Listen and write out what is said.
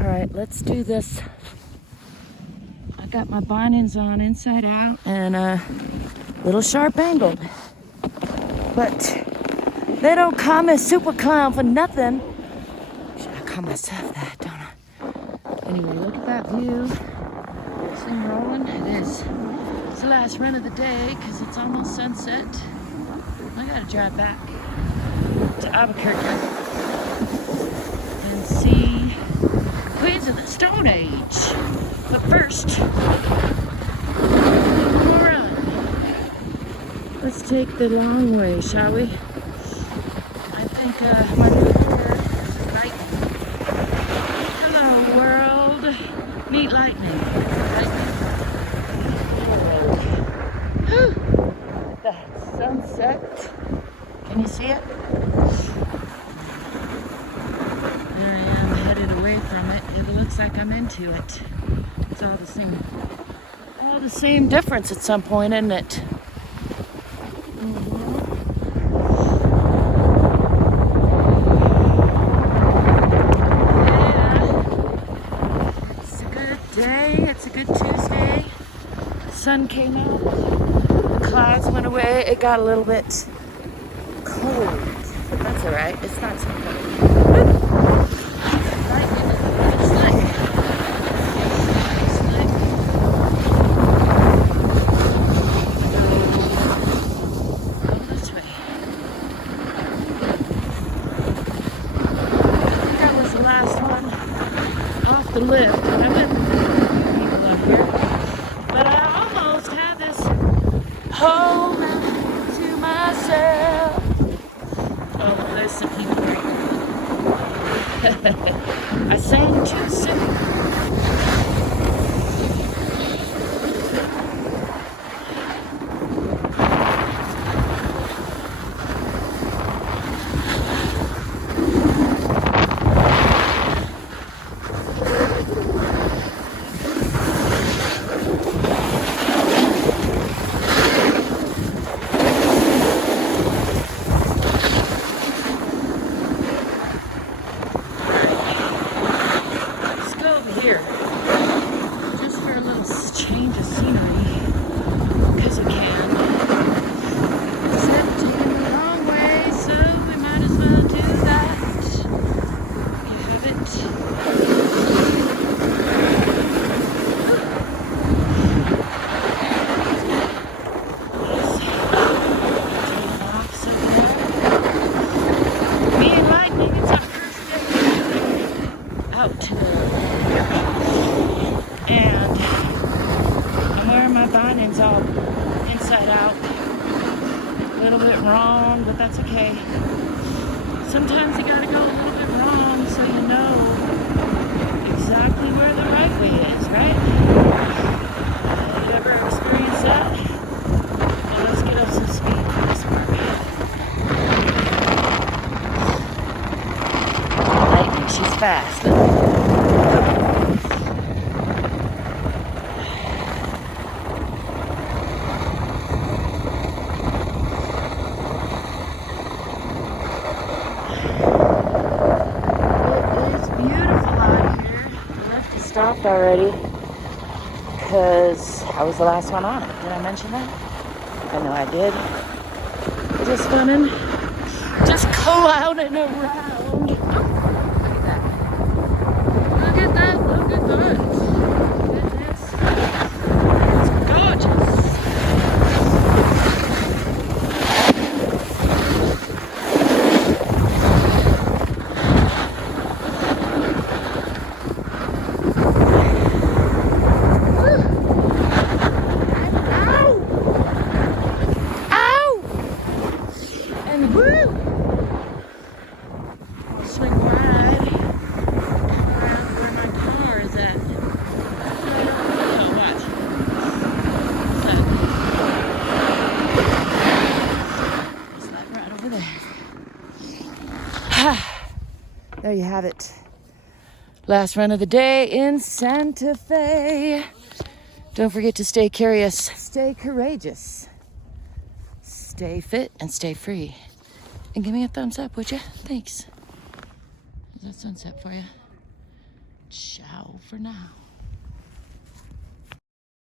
All right, let's do this. I got my bindings on inside out and a little sharp angled. But they don't call me Superclown for nothing. Should I call myself that, don't I? Anyway, look at that view. This thing rolling. It is. It's the last run of the day because it's almost sunset. I gotta drive back to Albuquerque and see Queens of the Stone Age. But first, one more run. Let's take the long way, shall we? I think my new hair is Lightning. Hello, world. Meet Lightning. Whew. The sunset. Can you see it? There I am, headed away from it. It looks like I'm into it. It's all the same difference at some point, isn't it? It's a good Tuesday. The sun came out. The clouds went away. It got a little bit cold, but that's all right. It's not so cold. This way. That was the last one off the lift. I went people up here, but I almost have this whole mountain to myself. Oh, there's some people right here. I sang too soon. All inside out, a little bit wrong, but that's okay. Sometimes you gotta go a little bit wrong so you know exactly where the right way is, right? You ever experienced that? Now let's get up some speed for this part. Lightning, she's fast. Stopped already because I was the last one on it. Did I mention that? I know I did. Just funnin', just clowning around. Look at that. Look at that. Look at that. It's gorgeous. There you have it. Last run of the day in Santa Fe. Don't forget to stay curious, stay courageous, stay fit, and stay free. And give me a thumbs up, would you? Thanks. Is that sunset for you? Ciao for now.